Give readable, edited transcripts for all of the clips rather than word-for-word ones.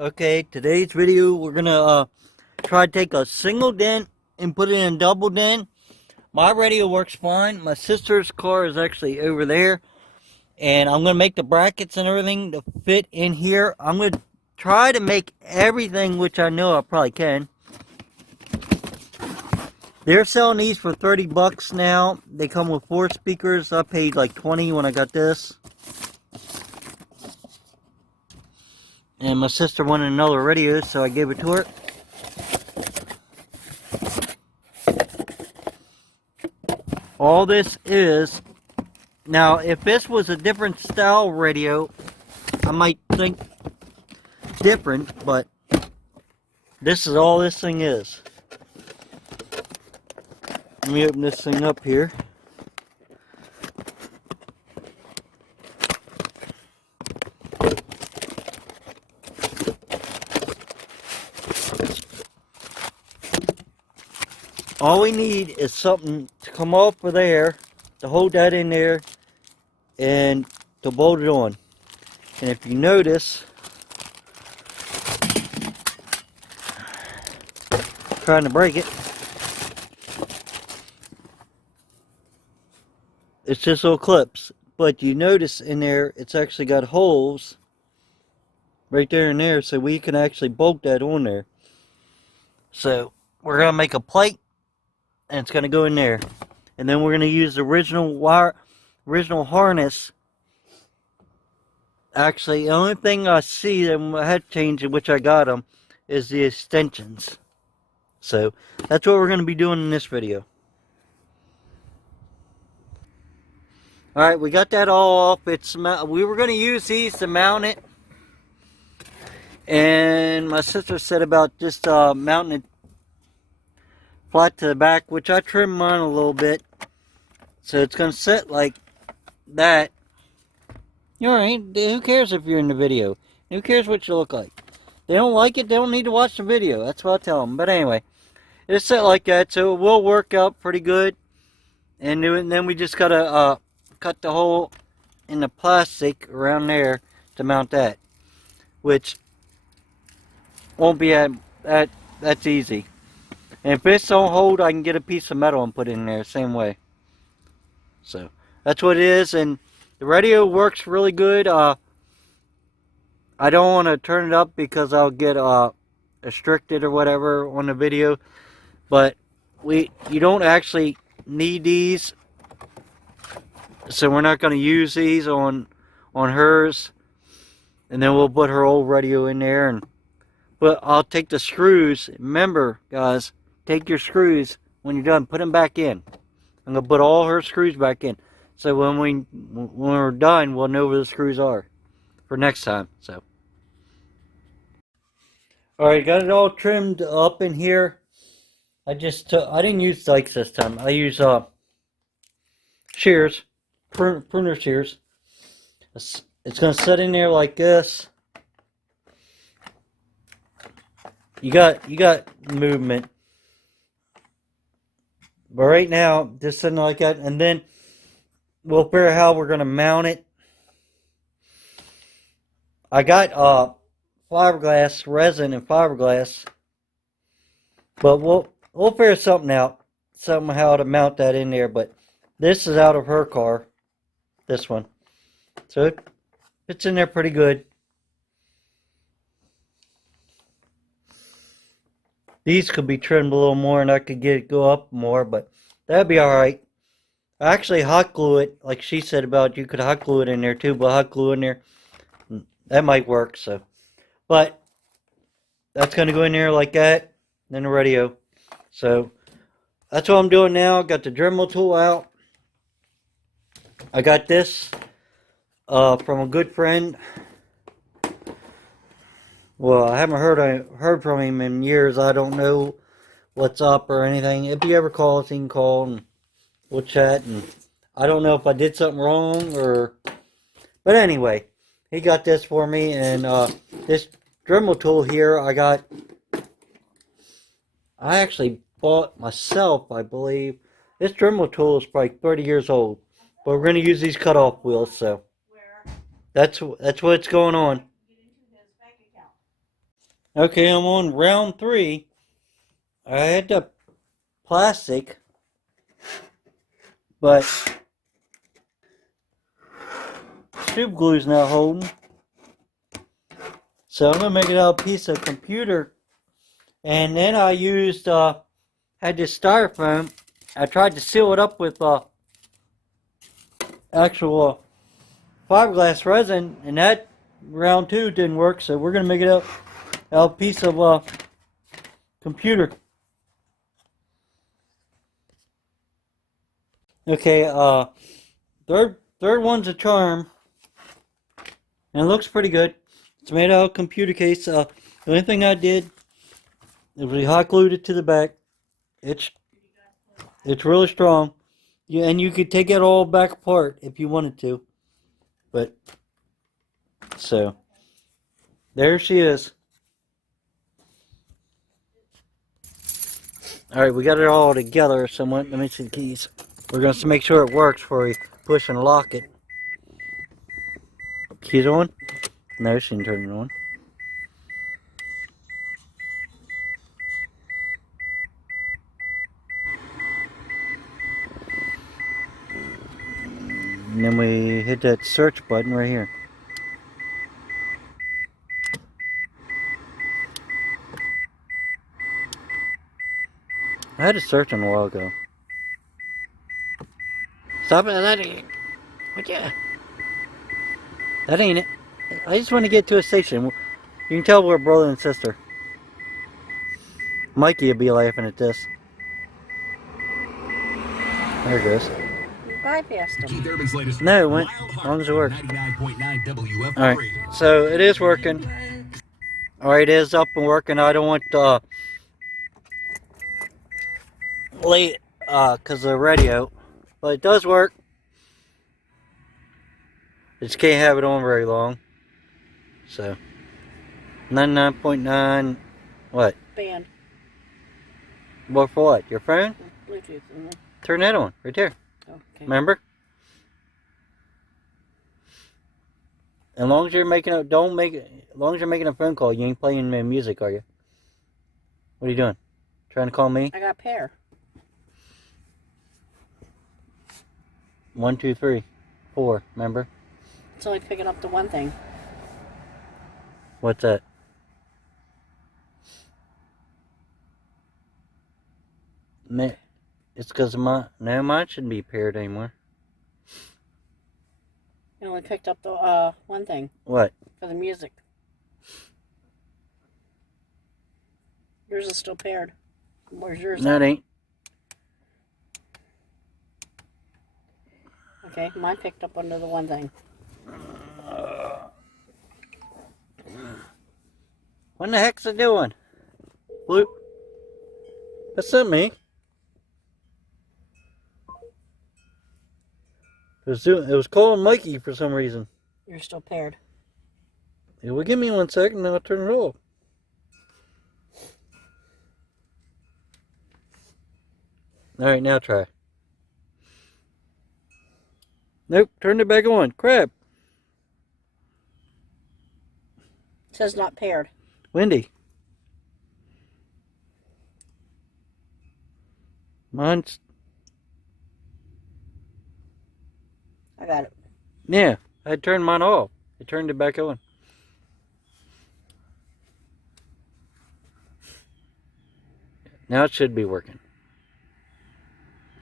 Okay, today's video we're gonna try to take a single dent and put it in a double dent. My radio works fine. My sister's car is actually over there, and I'm gonna make the brackets and everything to fit in here. I'm gonna try to make everything, which I know I probably can. They're selling these for 30 bucks now. They come with 4 speakers. I paid like 20 when I got this. And my sister wanted another radio, so I gave it to her. All this is, now if this was a different style radio, I might think different, but this is all this thing is. Let me open this thing up here. All we need is something to come off of there, to hold that in there, and to bolt it on. And if you notice, trying to break it, it's just little clips. But you notice in there, it's actually got holes right there and there, so we can actually bolt that on there. So we're going to make a plate, and it's going to go in there. And then we're going to use the original harness. Actually, the only thing I see that I had to change, which I got them, is the extensions. So that's what we're going to be doing in this video. Alright, we got that all off. We were going to use these to mount it. And my sister said about just mounting it flat to the back, which I trimmed mine a little bit. So it's going to sit like that. You alright, who cares if you're in the video? Who cares what you look like? They don't like it, they don't need to watch the video. That's what I tell them. But anyway, it's set like that, so it will work out pretty good. And then we just got to cut the hole in the plastic around there to mount that. Which won't be that's easy. And if this don't hold, I can get a piece of metal and put it in there the same way. So that's what it is, and the radio works really good. I don't want to turn it up because I'll get restricted or whatever on the video. But you don't actually need these, so we're not going to use these on hers. And then we'll put her old radio in there, but I'll take the screws. Remember, guys, take your screws when you're done. Put them back in. I'm going to put all her screws back in. So when we're done, we'll know where the screws are for next time. So, alright, got it all trimmed up in here. I didn't use dikes this time. I use shears, pruner shears. It's going to sit in there like this. You got movement. But right now, just sitting like that, and then we'll figure out how we're going to mount it. I got fiberglass, resin and fiberglass. But we'll figure something out. Somehow to mount that in there. But this is out of her car. This one. So it fits in there pretty good. These could be trimmed a little more and I could go up more, but that'd be alright. I actually hot glue it, like she said about you could hot glue it in there too, but hot glue in there, that might work, so. But that's going to go in there like that, then the radio. So that's what I'm doing now. Got the Dremel tool out. I got this from a good friend. Well, I haven't heard from him in years. I don't know what's up or anything. If he ever calls, he can call and we'll chat. And I don't know if I did something wrong or... But anyway, he got this for me. And this Dremel tool here, I actually bought myself, I believe. This Dremel tool is probably 30 years old. But we're going to use these cutoff wheels, so... That's what's going on. Okay, I'm on round 3. I had the plastic, but super glue's not holding. So I'm gonna make it out a piece of computer, and then I used had this styrofoam. I tried to seal it up with actual fiberglass resin, and that round 2 didn't work. So we're gonna make it out a piece of computer. Okay, third one's a charm, and it looks pretty good. It's made out of a computer case. The only thing I did is we hot glued it to the back. It's it's really strong. Yeah, and you could take it all back apart if you wanted to. But so there she is. All right, we got it all together somewhat. Let me see the keys. We're going to make sure it works before we push and lock it. Keys on? No, she didn't turn it on. And then we hit that search button right here. I had to search on a while ago. Stop it, that ain't it. What yeah? That ain't it. I just want to get to a station. You can tell we're brother and sister. Mikey will be laughing at this. There it goes. Bypassed him. No, it went. As long as it worked. Alright, so it is working. Alright, it is up and working. I don't want late because of the radio. But it does work. I just can't have it on very long. So 99.9 what? Band. Well, for what? Your phone? Bluetooth. Turn that on right there. Okay. Remember? As long as you're making a as long as you're making a phone call, you ain't playing music, are you? What are you doing? Trying to call me? I got a pair. 1, 2, 3, 4. Remember? It's only picking up the one thing. What's that? It's because mine shouldn't be paired anymore. It only picked up the one thing. What? For the music. Yours is still paired. Where's yours? No, it ain't. Okay, mine picked up under the one thing. What the heck's it doing? Bloop. That's not me. It was calling Mikey for some reason. You're still paired. It will give me 1 second and I'll turn it off. Alright, now try. Nope, turned it back on. Crap. It says not paired. Wendy. Mine's... I got it. Yeah, I turned mine off. I turned it back on. Now it should be working.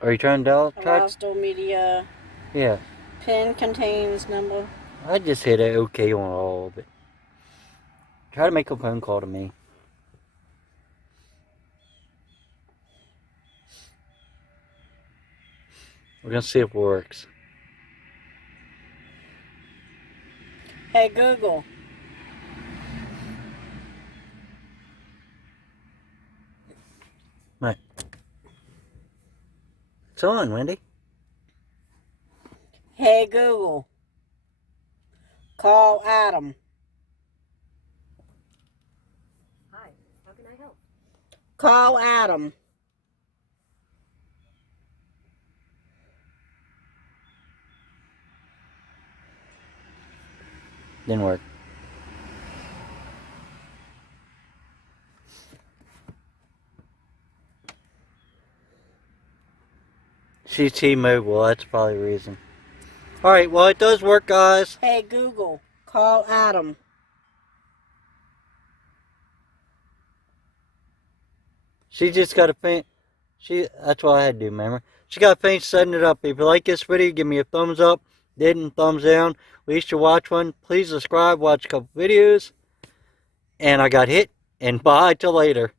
Are you trying to dial? Allow still media. Yeah. Pin contains number. I just hit a OK on all of it. Try to make a phone call to me. We're gonna see if it works. Hey Google. Right. It's on, Wendy. Hey Google. Call Adam. Hi, how can I help? Call Adam. Didn't work. She's T-Mobile, that's probably the reason. Alright, well it does work, guys. Hey, Google, call Adam. She just got a faint. That's what I had to do, remember? She got a faint setting it up. If you like this video, give me a thumbs up. Didn't, thumbs down. We should watch one. Please subscribe, watch a couple videos. And I got hit. And bye till later.